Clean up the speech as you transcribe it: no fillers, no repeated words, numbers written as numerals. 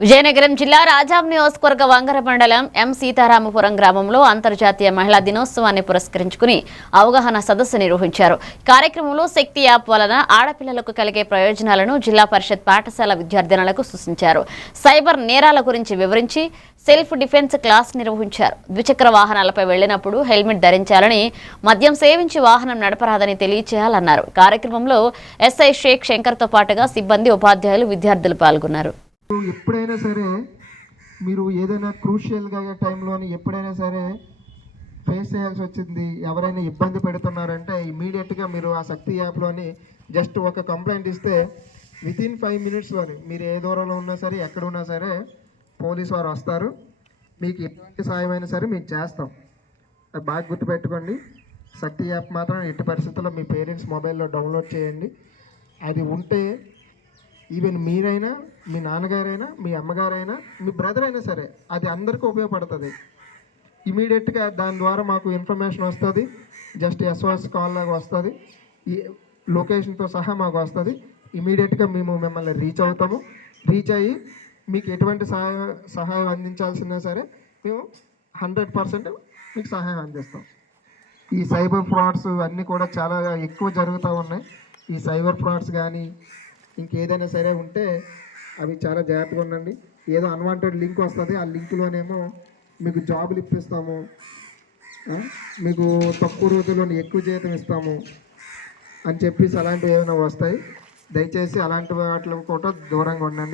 విజయనగరం జిల్లా రాజాం నియోజకవర్గ వంగర మండలం ఎం సీతారామపురం గ్రామంలో అంతర్జాతీయ మహిళా దినోత్సవాన్ని పురస్కరించుకుని అవగాహన సదస్సు నిర్వహించారు. కార్యక్రమంలో శక్తి యాప్ వలన ఆడపిల్లలకు కలిగే ప్రయోజనాలను జిల్లా పరిషత్ పాఠశాల విద్యార్థినులకు సూచించారు. సైబర్ నేరాల గురించి వివరించి సెల్ఫ్ డిఫెన్స్ క్లాస్ నిర్వహించారు. ద్విచక్ర వాహనాలపై వెళ్లినప్పుడు హెల్మెట్ ధరించాలని, మద్యం సేవించి వాహనం నడపరాదని తెలియచేయాలన్నారు. కార్యక్రమంలో ఎస్ఐ షేక్ శంకర్తో పాటుగా సిబ్బంది, ఉపాధ్యాయులు, విద్యార్థులు పాల్గొన్నారు. ఎప్పుడైనా సరే మీరు ఏదైనా క్రూషియల్గా టైంలోని ఎప్పుడైనా సరే ఫేస్ చేయాల్సి వచ్చింది, ఎవరైనా ఇబ్బంది పెడుతున్నారంటే ఇమీడియట్గా మీరు ఆ శక్తి యాప్లోని జస్ట్ ఒక కంప్లైంట్ ఇస్తే వితిన్ 5 minutesలోని మీరు ఏ దూరంలో ఉన్నా సరే, ఎక్కడ ఉన్నా సరే పోలీసు వారు వస్తారు. మీకు ఎటువంటి సాయమైనా సరే మీకు చేస్తాం. అది బాగా గుర్తుపెట్టుకోండి. శక్తి యాప్ మాత్రం ఎట్టి పరిస్థితుల్లో మీ పేరెంట్స్ మొబైల్లో డౌన్లోడ్ చేయండి. అది ఉంటే ఈవెన్ మీరైనా, మీ నాన్నగారైనా, మీ అమ్మగారైనా, మీ బ్రదర్ అయినా సరే అది అందరికీ ఉపయోగపడుతుంది. ఇమీడియట్గా దాని ద్వారా మాకు ఇన్ఫర్మేషన్ వస్తుంది. జస్ట్ SOS కాల్ లాగా వస్తుంది. ఈ లొకేషన్తో సహా మాకు వస్తుంది. ఇమీడియట్గా మేము మిమ్మల్ని రీచ్ అవుతాము. రీచ్ అయ్యి మీకు ఎటువంటి సహాయం అందించాల్సినా సరే మేము 100% మీకు సహాయం అందిస్తాం. ఈ సైబర్ ఫ్రాడ్స్ అన్నీ కూడా చాలా ఎక్కువ జరుగుతూ ఉన్నాయి. ఈ సైబర్ ఫ్రాడ్స్ కానీ ఇంకేదైనా సరే ఉంటే అవి చాలా జాగ్రత్తగా ఉండండి. ఏదో అన్వాంటెడ్ లింక్ వస్తుంది, ఆ లింక్లోనేమో మీకు జాబులు ఇప్పిస్తాము, మీకు తక్కువ రోజుల్లో ఎక్కువ జీతం ఇస్తాము అని చెప్పేసి అలాంటివి ఏమైనా వస్తాయి. దయచేసి అలాంటి వాటికి కూడా దూరంగా ఉండండి.